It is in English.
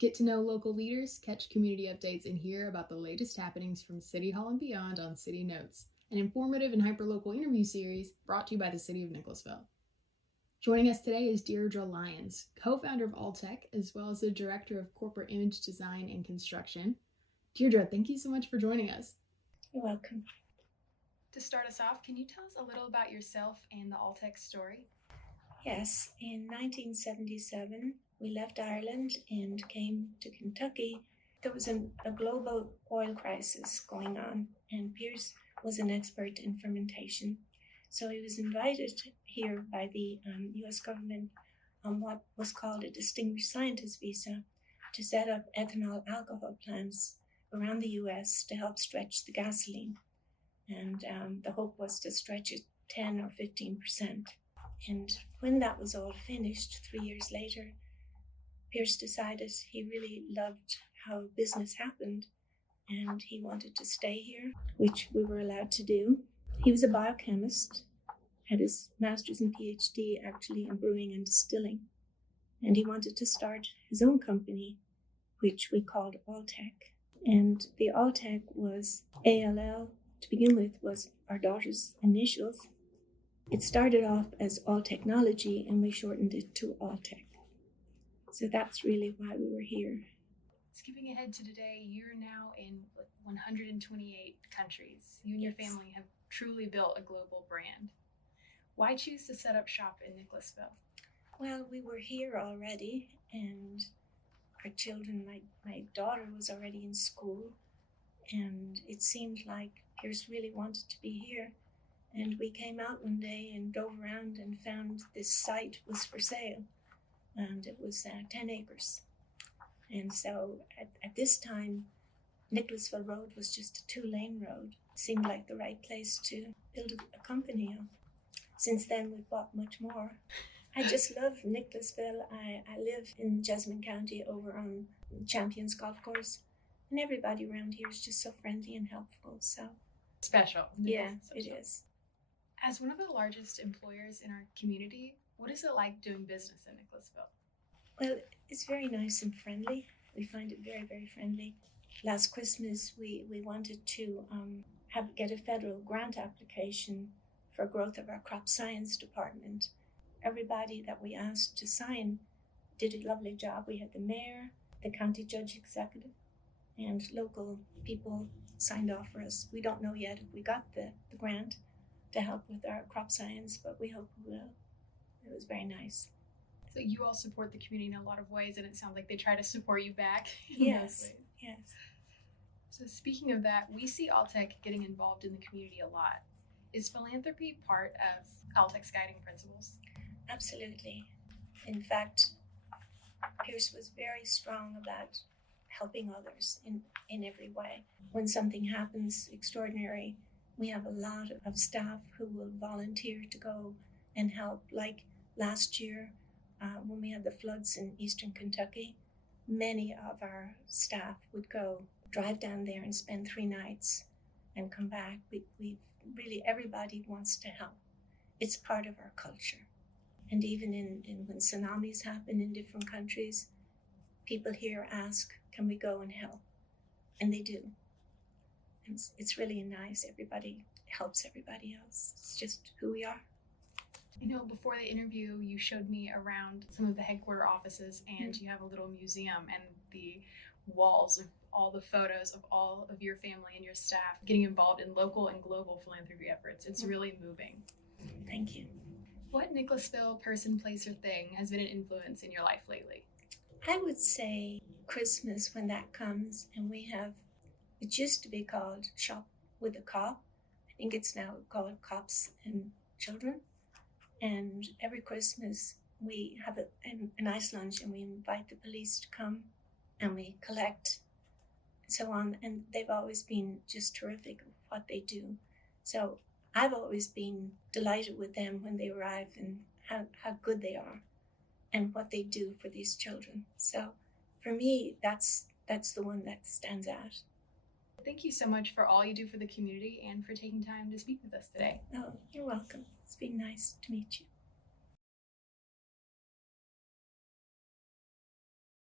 Get to know local leaders, catch community updates, and hear about the latest happenings from City Hall and beyond on City Notes, an informative and hyperlocal interview series brought to you by the City of Nicholasville. Joining us today is Deirdre Lyons, co-founder of Alltech, as well as the director of corporate image design and construction. Deirdre, thank you so much for joining us. You're welcome. To start us off, can you tell us a little about yourself and the Alltech story? Yes, in 1977, we left Ireland and came to Kentucky. There was a global oil crisis going on, and Pierce was an expert in fermentation. So he was invited here by the U.S. government on what was called a Distinguished Scientist Visa to set up ethanol alcohol plants around the U.S. to help stretch the gasoline. And the hope was to stretch it 10 or 15%. And when that was all finished, 3 years later, Pierce decided he really loved how business happened and he wanted to stay here, which we were allowed to do. He was a biochemist, had his master's and PhD actually in brewing and distilling, and he wanted to start his own company, which we called Alltech. And the Alltech was ALL, to begin with, was our daughter's initials. It started off as All Technology, and we shortened it to Alltech. So that's really why we were here. Skipping ahead to today, you're now in 128 countries. You and your family have truly built a global brand. Why choose to set up shop in Nicholasville? Well, we were here already, and our children, my daughter was already in school, and it seemed like Pierce really wanted to be here. And we came out one day and drove around and found this site was for sale, and it was 10 acres. And so at this time, Nicholasville Road was just a 2-lane road. It seemed like the right place to build a company on. Since then, we've bought much more. I just love Nicholasville. I live in Jessamine County over on Champions Golf Course, and everybody around here is just so friendly and helpful. So special. Yeah, it is. As one of the largest employers in our community, what is it like doing business in Nicholasville? Well, it's very nice and friendly. We find it very, very friendly. Last Christmas, we wanted to get a federal grant application for growth of our crop science department. Everybody that we asked to sign did a lovely job. We had the mayor, the county judge executive, and local people signed off for us. We don't know yet if we got the grant to help with our crop science, but we hope we will. It was very nice. So you all support the community in a lot of ways, and it sounds like they try to support you back in Yes, those ways. yes. So speaking of that, we see Alltech getting involved in the community a lot. Is philanthropy part of Alltech's guiding principles? Absolutely. In fact, Pierce was very strong about helping others in every way. When something happens extraordinary, we have a lot of staff who will volunteer to go and help. Like last year, when we had the floods in eastern Kentucky, many of our staff would go drive down there and spend 3 nights and come back. We really, everybody wants to help. It's part of our culture. And even in when tsunamis happen in different countries, people here ask, can we go and help? And they do. It's really nice. Everybody helps everybody else. It's just who we are. You know, before the interview, you showed me around some of the headquarter offices, and you have a little museum, and the walls of all the photos of all of your family and your staff getting involved in local and global philanthropy efforts. It's really moving. Thank you. What Nicholasville person, place, or thing has been an influence in your life lately? I would say Christmas, when that comes, and we have, it used to be called Shop with a Cop. I think it's now called Cops and Children. And every Christmas we have a nice lunch, and we invite the police to come, and we collect and so on. And they've always been just terrific at what they do. So I've always been delighted with them when they arrive and how good they are and what they do for these children. So for me, that's the one that stands out. Thank you so much for all you do for the community and for taking time to speak with us today. Oh, you're welcome. It's been nice to meet you.